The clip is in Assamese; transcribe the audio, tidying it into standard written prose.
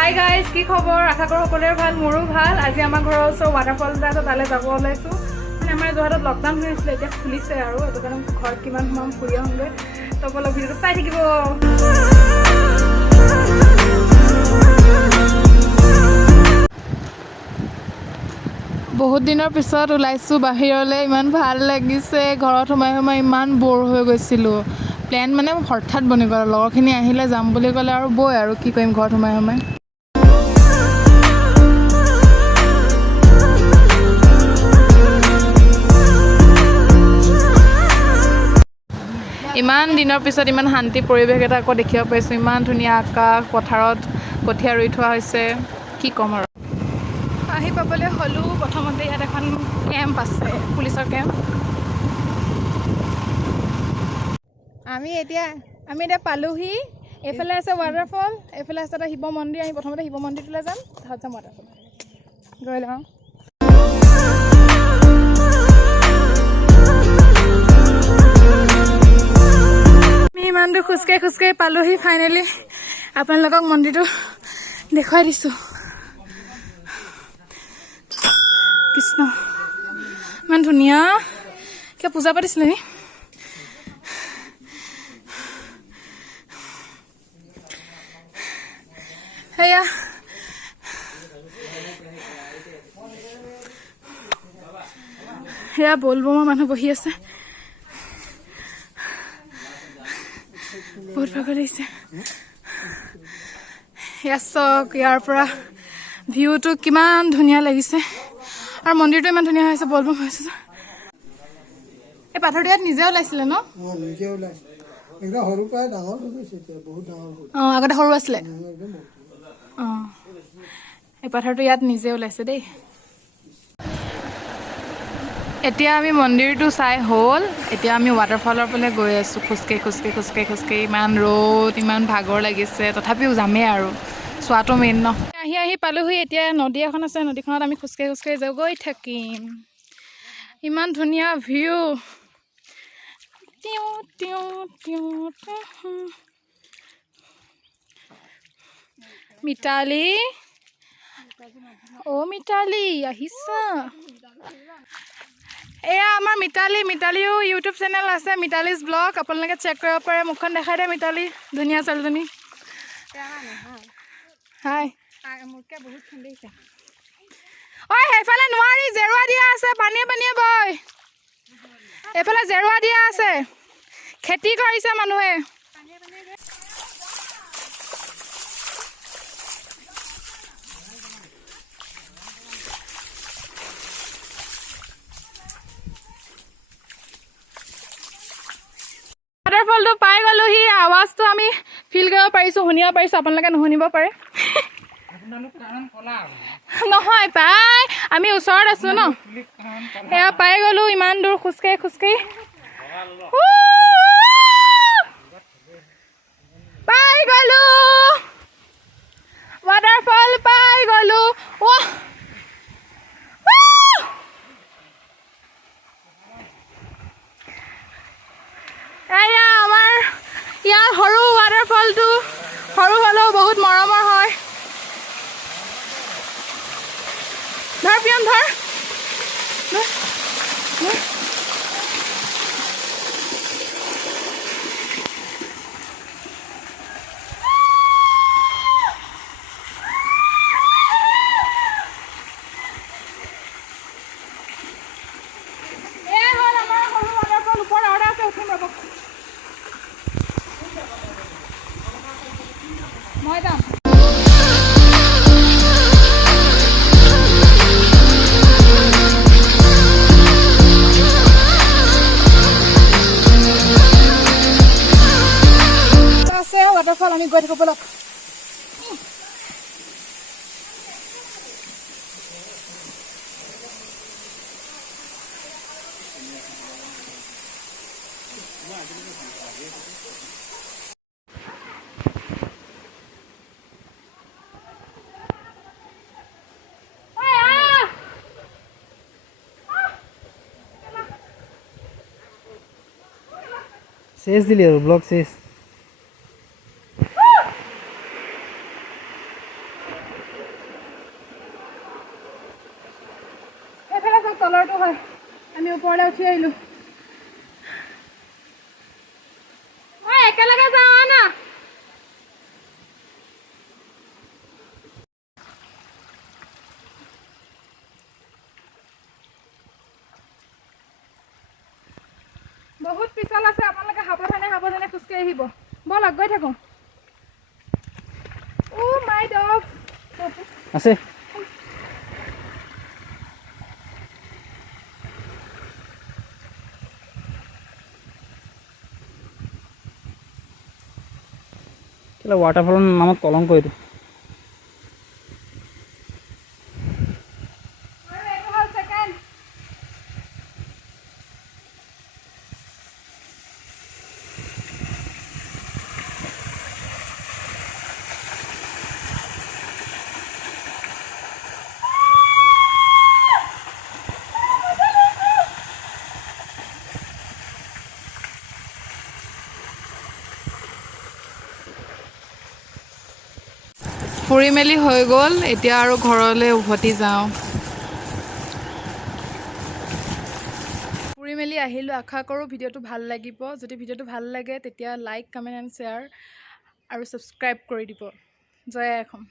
হাই গাইজ, কি খবৰ? আশা কৰোঁ সকলোৰে ভাল, মোৰো ভাল। আজি আমাৰ ঘৰৰ ওচৰৰ ৱাটাৰফল এটা আছে, তালৈ যাব ওলাইছোঁ। মানে আমাৰ যোৰহাটত লকডাউন হৈ আছিলে, এতিয়া খুলিছে আৰু সেইটো কাৰণে ঘৰত কিমান সোমাম ফুৰি আহোঁগৈ। তো অলপ ভিডিঅ'টো চাই থাকিব। বহুত দিনৰ পিছত ওলাইছোঁ বাহিৰলৈ, ইমান ভাল লাগিছে। ঘৰত সোমাই সোমাই ইমান ব'ৰ হৈ গৈছিলোঁ। প্লেন মানে হঠাৎ বনি গ'ল, লগৰখিনি আহিলে যাম বুলি ক'লে আৰু বৈ আৰু কি কৰিম ঘৰত সোমাই সোমাই। ইমান দিনৰ পিছত ইমান শান্তি পৰিৱেশ এটা আকৌ দেখিব পাইছোঁ। ইমান ধুনীয়া আকাশ, পথাৰত কঠীয়া ৰুই থোৱা হৈছে, কি ক'ম আৰু। আহি পাবলৈ হ'লোঁ। প্ৰথমতে ইয়াত এখন কেম্প আছে, পুলিচৰ কেম্প। আমি এতিয়া পালোহি। এইফালে আছে ৱাটাৰফল, এইফালে আছে এটা শিৱ মন্দিৰ। আমি প্ৰথমতে শিৱ মন্দিৰটোলৈ যাম, তাত যাম ৱাটাৰফল। গৈ লওঁ। ইমান দূৰ খোজকাঢ়ি খোজকাঢ়ি পালোহি ফাইনেলি। আপোনালোকক মন্দিৰটো দেখুৱাই দিছোঁ। কৃষ্ণ, ইমান ধুনীয়া। কিয় পূজা পাতিছিলে নি? সেয়া সেয়া বলবমৰ মানুহ বহি আছে। বহুত ভাগৰ লাগিছে। এয়া চাওক, ইয়াৰ পৰা ভিউটো কিমান ধুনীয়া লাগিছে আৰু মন্দিৰটো ইমান ধুনীয়া হৈছে, বলবম হৈছে। এই পাথৰটো ইয়াত নিজে ওলাইছিলে ন? অঁ, আগতে সৰু আছিলে। অঁ, এই পাথৰটো ইয়াত নিজে ওলাইছে দেই। এতিয়া আমি মন্দিৰটো চাই হ'ল। এতিয়া আমি ৱাটাৰফলৰ ফালে গৈ আছোঁ, খোজকাঢ়ি খোজকাঢ়ি খোজকাঢ়ি খোজকাঢ়ি। ইমান ৰ'দ, ইমান ভাগৰ লাগিছে, তথাপিও যামেই আৰু, চোৱাটো মেইন ন। আহি আহি পালোহি। এতিয়া নদী এখন আছে, নদীখনত আমি খোজকাঢ়ি খোজকাঢ়ি গৈ থাকিম। ইমান ধুনীয়া ভিউ। মিতালী, অ' মিতালী আহিছা? এয়া আমাৰ মিতালীও ইউটিউব চেনেল আছে, মিতালীজ ব্লগ। আপোনালোকে চেক কৰিব পাৰে। মুখখন দেখাই দে মিতালী, ধুনীয়া ছোৱালীজনী। হাই। ঐ, সেইফালে নোৱাৰি, জেৰুৱা দিয়া আছে, পানীয়ে পানীয়ে বৈ। এইফালে জেৰুৱা দিয়া আছে, খেতি কৰিছে মানুহে। ৱাটাৰফলটো পাই গ'লোহি। আৱাজটো আমি ফিল কৰিব পাৰিছোঁ, শুনিব পাৰিছোঁ, আপোনালোকে নুশুনিব পাৰে। নহয় পাই, আমি ওচৰত আছোঁ ন। সেয়া পাই গ'লোঁ, ইমান দূৰ খোজকাঢ়ি খোজকাঢ়ি। পাই গ'লোঁ, ৱাটাৰফল পাই গ'লোঁ। এয়া আমাৰ ইয়াৰ সৰু ৱাটাৰফলটো, সৰু হ'লেও বহুত মৰমৰ হয়। ধৰ পিয়ন ধৰ। মই যাম। ৱাটাৰফল আমি গৈ থাকোঁ ব'লক। শেষ দিলি আৰু ব্লগ শেষ। সেইফালে যাওক, তলৰটো হয়। আমি ওপৰলৈ উঠি আহিলোঁ। একেলগে যাওঁ না। বহুত পিছল আছে, আপোনালোকে সাৱধানে সাৱধানে খোজকাঢ়ি আহিব। ব'লক গৈ থাকোঁ। মাই ডগ আছে। কেলে ৱাটাৰফলৰ নামত কলংক এইটো। ফুৰি মেলি হৈ গ'ল, এতিয়া আৰু ঘৰলৈ উভতি যাওঁ। ফুৰি মেলি আহিলোঁ। আশা কৰোঁ ভিডিঅ'টো ভাল লাগিব। যদি ভিডিঅ'টো ভাল লাগে তেতিয়া লাইক, কমেণ্ট এণ্ড শ্বেয়াৰ আৰু ছাবস্ক্ৰাইব কৰি দিব। জয় আই অসম।